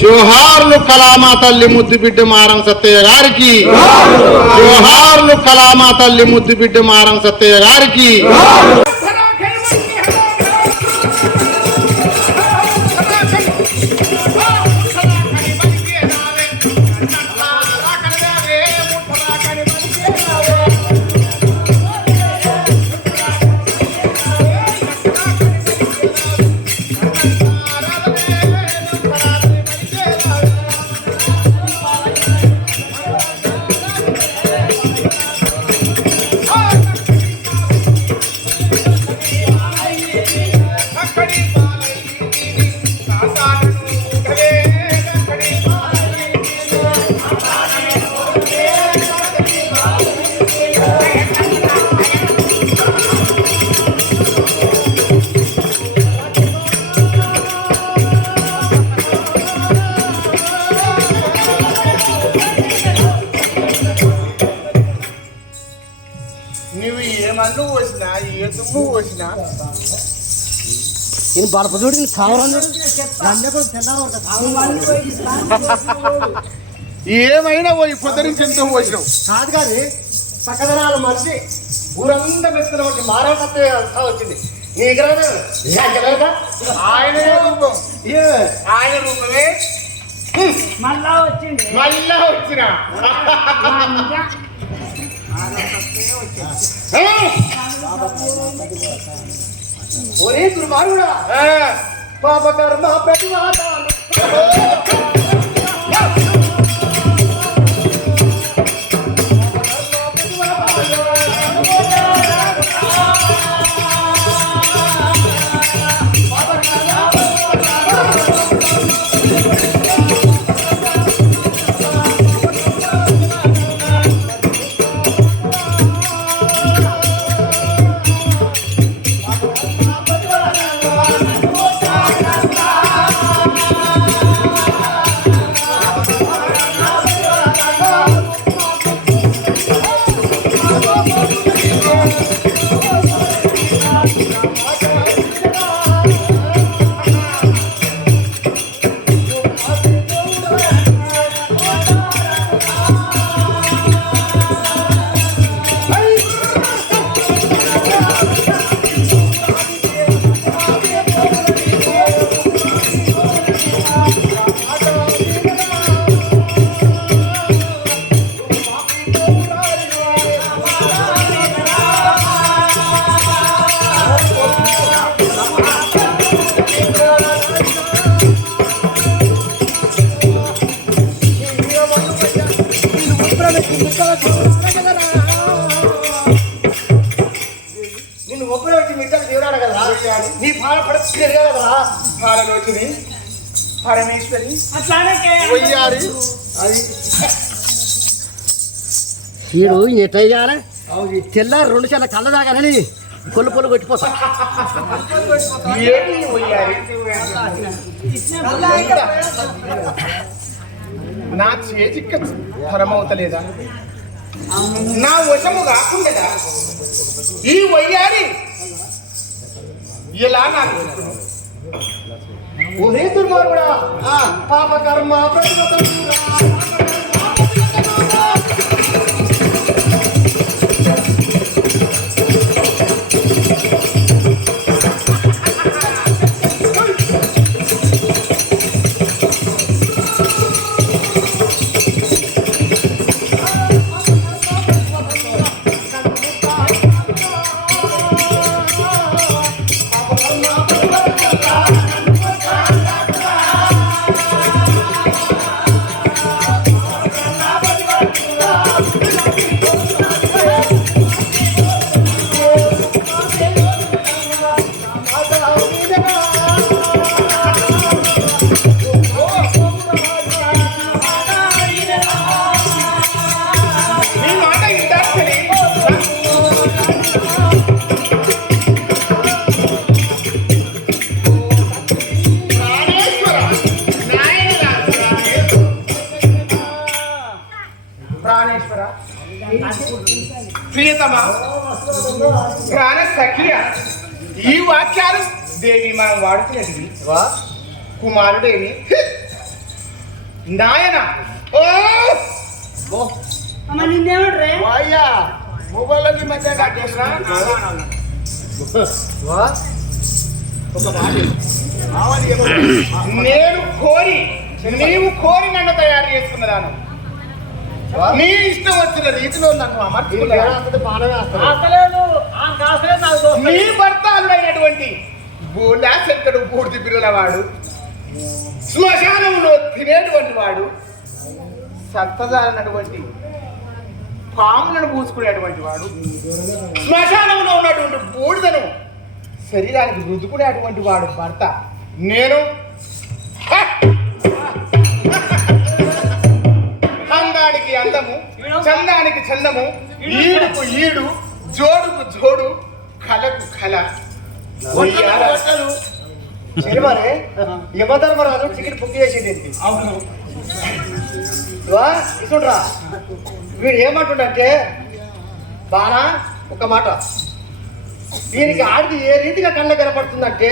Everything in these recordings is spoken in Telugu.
జోహార్లు కళామా తల్లి ముద్దు బిడ్డ మారం సత్తయ్య గారికి, జోహార్లు కళామా తల్లి ముద్దు బిడ్డ మారం సత్తయ్య గారికి. బలపదోడి ఏమైనా పోయి పొద్దురించి ఎంతో పోసినావు కాదు కానీ పక్కదనాలు మనిషి ఊరంతా మెచ్చుకున్న వాటి మారా వచ్చింది నీ ఆయన రూపం, ఆయన రూపమే మళ్ళా వచ్చింది. మళ్ళా వచ్చిన ఒరే దుర్మార్గుడా, పాపకర్మ ప్రతివాదాలు నిన్ను ఒప్పటి మిట్టలు తీరాడు కదా, నీ పాల పరిస్థితి కదా పాలలోకి పరమేశ్వరి పోయారు. అది హీరో ఎట్లా చేయాలి తెల్లారు 2 చెల్ల కళ్ళ దాకానని పొల్లు పొల్లు కొట్టిపోతా. నా చేతికి పరమవుతలేదా, నా వశము కాకుండా ఈ వయ్యారి ఇలా నాకు ఒరే దుర్మార్గుడా, పాపకర్మ ప్రియతమా ప్రాణ సఖియ, ఈ వాక్యాలు దేవి మనం వాడుతున్నది కుమారుడేమి నాయన ఓ అమ్మ నిన్నేమంటారే వాయ్యా మొబైల్లోకి మధ్య కట్టేసరా నేను కోరి నీవు కోరి నన్ను తయారు చేసుకున్నదాను నీ ఇష్టం వచ్చిన రీతిలో నన్ను అమర్చుకున్నాను అసలేదు ఆ కాసలే నాకు దోస్తు. నీ భర్త అల్లుడైనటువంటి బోలా చెక్కడు పూర్తి పిల్లలవాడు శ్మశానంలో తినేటువంటి వాడు సత్తదాలన్నటువంటి పాములను పూసుకునేటువంటి వాడు శ్మశానంలో ఉన్నటువంటి బూడిదను శరీరానికి రుద్దుకునేటువంటి వాడు భర్త నేను అందానికి అందము చందానికి చందము ఈడుకు ఈడు జోడుకు జోడు కలకు కల సినిమానే యమధర్మరాజు టికెట్ బుక్ చేసింది అవును ఇసుండ్రా వీడు ఏమంటుండంటే బానా ఒక మాట దీనికి ఆడిది ఏ రీతిగా కళ్ళ కనపడుతుందంటే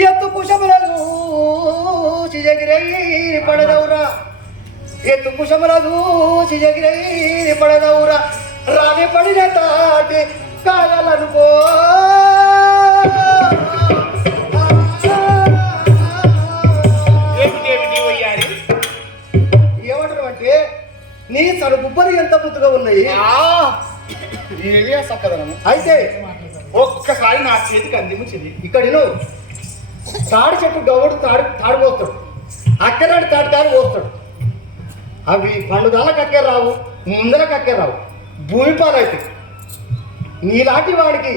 ఎత్తు కుశములకు చిజగిరై పడదవురా ఎత్తు కుశములకు చిజగిరై పడదవురా రాని పడిన తాటి కాయాలనుకో ఏమంటారు అంటే నీ తలుపుబ్బలు ఎంత ముద్దుగా ఉన్నాయి ఏమియా సక్కదనము అయితే ఒక్కసారి నా చేతికి అందించింది ఇక్కడ తాడి చెట్టు గవ్వడు తాడు పోస్తాడు అక్కనాడు తాడు పోస్తాడు అవి పండుగలకు అక్కే రావు ముందరకు అక్కే రావు భూమి పాలైతే నీలాంటి వాడికి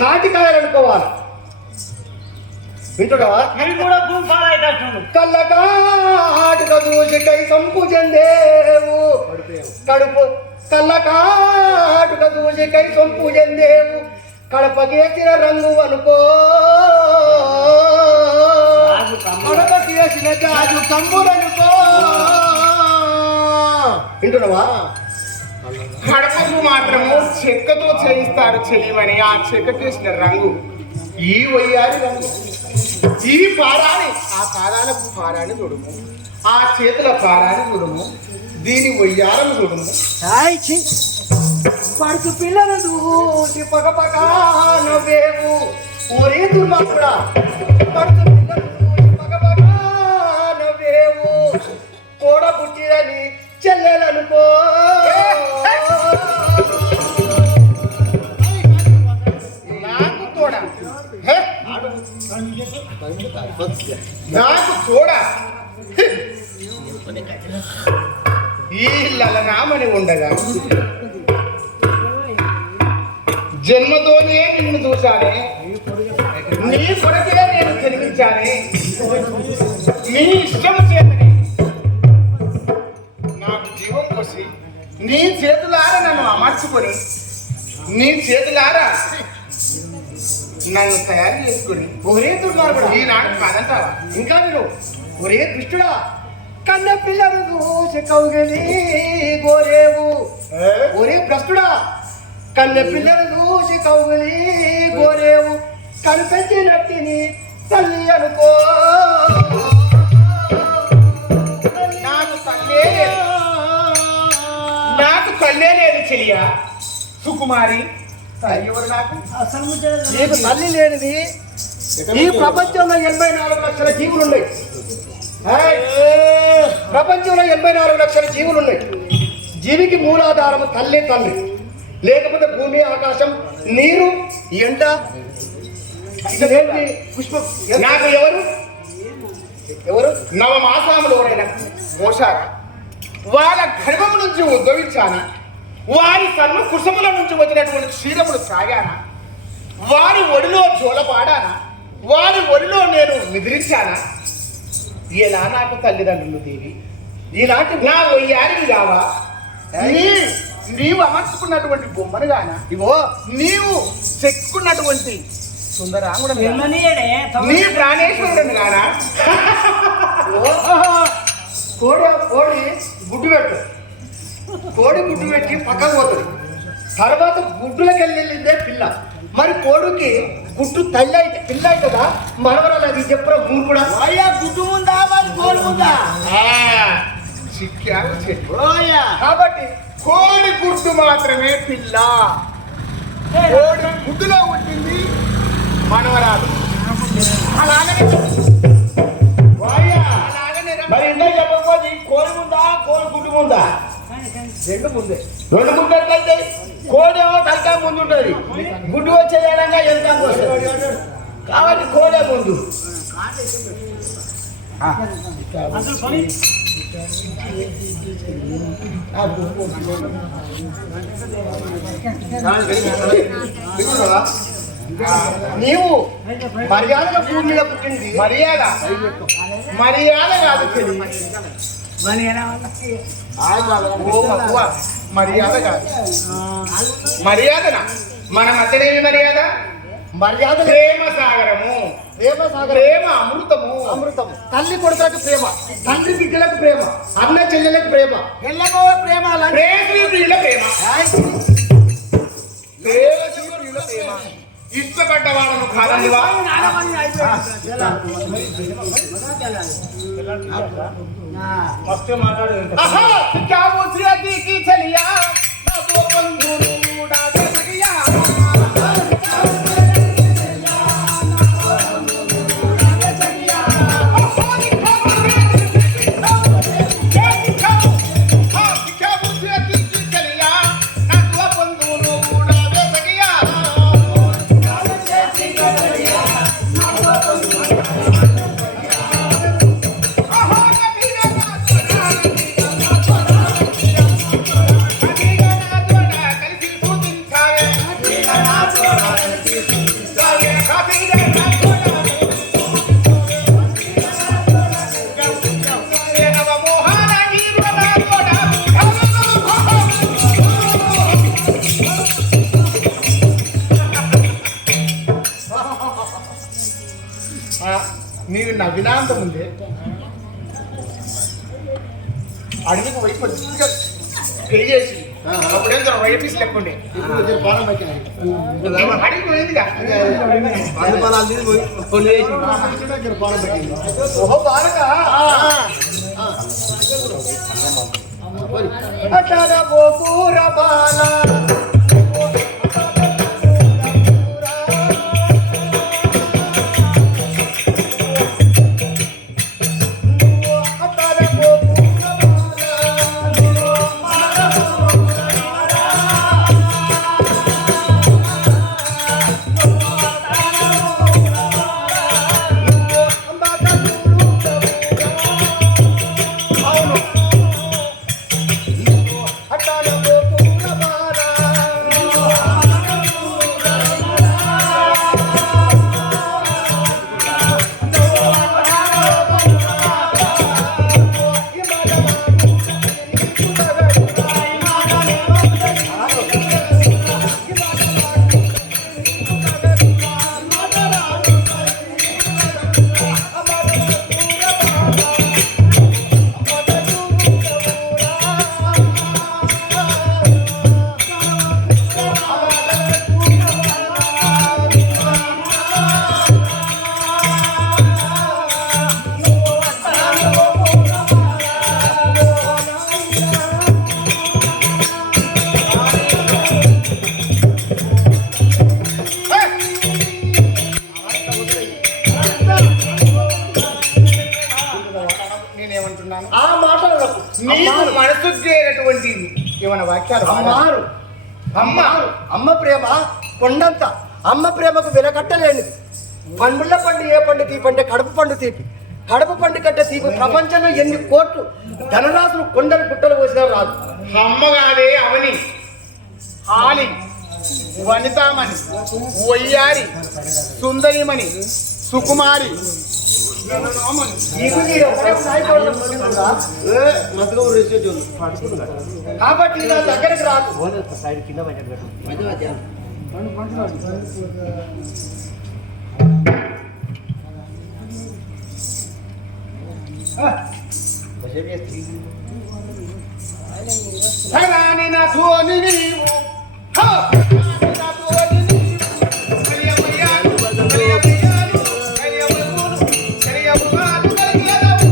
తాటికాయలనుకోవాలి వింటున్నావా అవి కూడా భూమి పాలైతట్టు కళ్ళకాటుక చూసి కై సంపు చెందేవు కడుపు కళ్ళకాటుక చూసి కై సొంపు చెందేవు కడపకేసిన రంగు అనుకో కడపకేసిన గాజు కమ్ములనుకో వింటున్నావా కడపకు మాత్రము చెక్కతో చేయిస్తారు చెలివని ఆ చెక్కకేసిన రంగు ఈ వయ్యారి రంగు ఈ పారాని ఆ పాదాలకు పారాని చూడము ఆ చేతుల పారాని చూడము దీని వయ్యారం చూడము పడుతు పిల్లలు చూసి పగపగ నవ్వేవు ఊరే దుర్మార్గుడా పడుతు పిల్లలు చూసి పగపగ నవ్వేవు తోడ పుట్టిరని చెల్లెలనుకో నాకు తోడ హే? నాకు తోడ హే? ఈ లలనామని ఉండగా జన్మతోనే నిన్ను చూశానే నీ కొరకే నేను జన్మించానే నీ ఇష్టం చేతనే నాకు జీవం పోసి నీ చేతులారా నన్ను అమర్చుకొని నీ చేతులారా నన్ను తయారు చేసుకొని ఒరే దుర్మార్గుడా ఈనాడు కాదంటావా ఇంకా మీరు ఒరే దుష్టుడా కన్న పిల్లలు చూసి కౌగలి గోరేవు ఒరే భ్రష్టుడా కన్న పిల్లలు చూసి కౌగలి గోరేవు కనిపించినట్టిని తల్లి అనుకో నాకు తల్లే లేదు నాకు తల్లే లేదు చెయ్యా సుకుమారి తల్లి ఎవరు నాకు అసలు ముచ్చట నీకు తల్లి లేనిది ఈ ప్రపంచంలో 84 లక్షల జీవులు ఉన్నాయి ప్రపంచంలో 84 లక్షల జీవులు ఉన్నాయి జీవికి మూలాధారం తల్లి తండ్రి లేకపోతే భూమి ఆకాశం నీరు ఎండ ఇదేంటి పుష్పం నాకు ఎవరు ఎవరు నవమాసాములు ఎవరైనా మోసారా వాళ్ళ గర్భం నుంచి ఉద్భవించానా వారి సన్ను కుసముల నుంచి వచ్చినటువంటి క్షీరములు సాగానా వారి ఒడిలో జోలపాడానా వారి ఒడిలో నేను నిద్రించానా ఎలా నాకు తల్లిదండ్రులు దేవి ఇలాంటి నా వయ్యారికి రావా నీవు అమర్చుకున్నటువంటి బొమ్మను గానా ఇవో నీవు చెక్కున్నటువంటి సుందరాంగుడు ఎమ్మనీయడే నీ ప్రాణేశ్వరుడు గానా కోడి గుడ్డు పెట్టు కోడి గుడ్డు పెట్టి పక్కకు పోతుంది తర్వాత గుడ్డులకు వెళ్ళిందే పిల్ల మరి కోడికి గుడ్డు తల్లి అయితే పిల్ల అవుతుందా మనవరాలు అది చెప్పరా ఊరు కూడా అయ్యా గుడ్డు ముందా మరి గోడు ముందా చిక్కావు చెల్లి. ఓయా కాబట్టి కోడి గుడ్డు మాత్రమే పిల్ల. కోడి గుడ్డులో ఉంటుంది మనవరాలు. అలాగనే మరి ఇంట్లో చెప్పకపోతే కోడి ముందా కోడి గుడ్డు ముందా? రెండు ముందే. రెండు గుడ్డు ఎట్లయితే కోడి ఏమో తలకా ముందు ఉంటుంది, గుడ్డు వచ్చే విధంగా వెనక వస్తుంది. కాబట్టి కోడే ముందు. అసలు పని నీవు మర్యాదగా భూమి మీద పుట్టింది. మర్యాద మర్యాద కాదు చెల్లి. ఓ మక్కువ మర్యాద కాదు. మర్యాదనా మన మధ్యనేమి మర్యాద? మర్యాద ప్రేమ సాగరము, ప్రేమ సాగర ప్రేమ అమృతము. అమృతము. తల్లి కొడుకులకు ప్రేమ, తండ్రి బిడ్డలకు ప్రేమ, అన్న చెల్లెలకు ప్రేమ, ఎల్లగో ప్రేమ ప్రేమ ప్రియుల ప్రేమ, ప్రియుల ప్రేమ. ఇష్టపడ్డ వాళ్ళను కాదనివా? ఆహా, क्या पूछ रही थी कि चलिया ना वो बंधुरू डाले सकिया. क्या पूछ रही थी कि चलिया ना वो बंधुरू डाले सकिया. మీరు నవ్వినాంత ముందే అడవికి పోయి కొద్దిగా పెళ్లి చేసి అప్పుడేం వైపీస్ లెక్కుండే అడిగి పోయిందిగా. ఓహో బాలగా అట్లా బోకూర బాల నేనేమంటున్నాను? ఆ మాటలకు నీకు మనసు చేరేటువంటి ఏమైనా వాక్యాలు అమ్మారు అమ్మారు అమ్మ ప్రేమ కొండంత. అమ్మ ప్రేమకు వెలకట్టలేనిది. పండుల పండు ఏ పండు తీపి అంటే కడుపు పండు తీపి, కడుపు పండు కంటే తీపి ప్రపంచంలో ఎన్ని కోట్లు ధనరాశులు కొండలు గుట్టలు పోసినా రాదు. అమ్మ కాదే అవని, హాని, వనితామణి, వయ్యారి, సుందరిమణి, సుకుమారి. నీకు నీ ఒకరే నాయకుడు కాబట్టి నా దగ్గరికి రాదు. ధనాని నా ధోని నీవు, హా! ధనాని నా ధోని నీవు. కరియమయ్యాలు, కరియమయ్యాలు, కరియమయ్యాలు, కరియమయ్యాలు, కరియమయ్యాలు.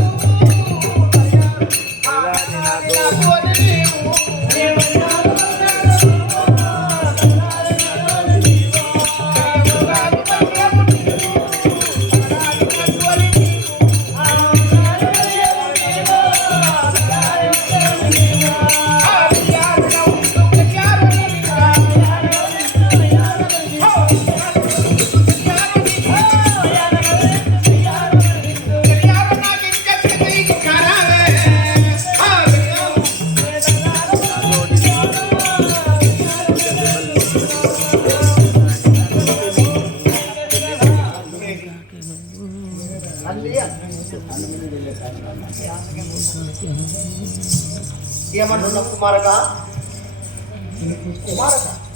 ఏమంటున్నావు కుమారక?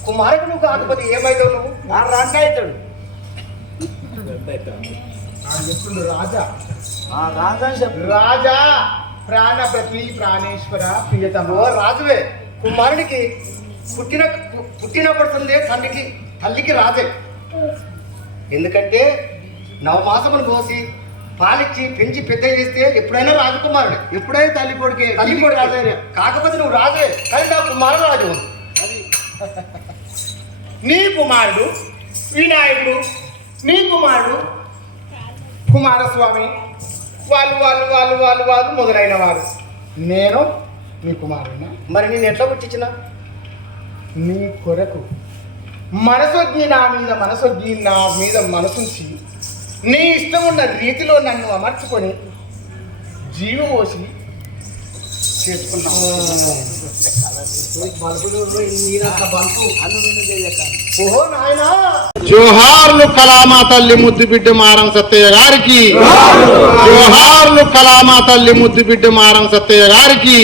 కుమారక నువ్వు కాకపోతే ఏమైతావు నువ్వు? రండి అవుతాడు రాజా రాజా చెప్పు రాజా ప్రాణపతి ప్రాణేశ్వర ప్రియతమో ఓ రాజువే, కుమారుడికి పుట్టినప్పటి నుండే తల్లికి రాజే. ఎందుకంటే నవమాసములు పోసి పాలిచ్చి పెంచి పెద్ద చేస్తే ఎప్పుడైనా రాజకుమారుడే, ఎప్పుడైనా తల్లి కొడుకే, తల్లి కొడుకు రాజే. కాకపోతే నువ్వు రాజే, కానీ నా కుమారుడు రాజు. నీ కుమారుడు వినాయకుడు, నీ కుమారుడు కుమారస్వామి, వాళ్ళు వాళ్ళు వాళ్ళు వాళ్ళు వాళ్ళు మొదలైన వారు. నేను నీ కుమారుడినా? మరి నేను ఎట్లా పుట్టించిన? నీ కొరకు మనసొగ్గి నా మీద మనసుంచి నీ ఇష్టం ఉన్న రీతిలో నన్ను అమర్చుకొని జీవం పోసి చేసుకున్నావు. ఓహో నాయనా, జోహార్లు కళామా తల్లి ముద్దు బిడ్డ మారం సత్తయ్య గారికి, జోహార్లు కళామా తల్లి ముద్దు బిడ్డ మారం సత్తయ్య గారికి.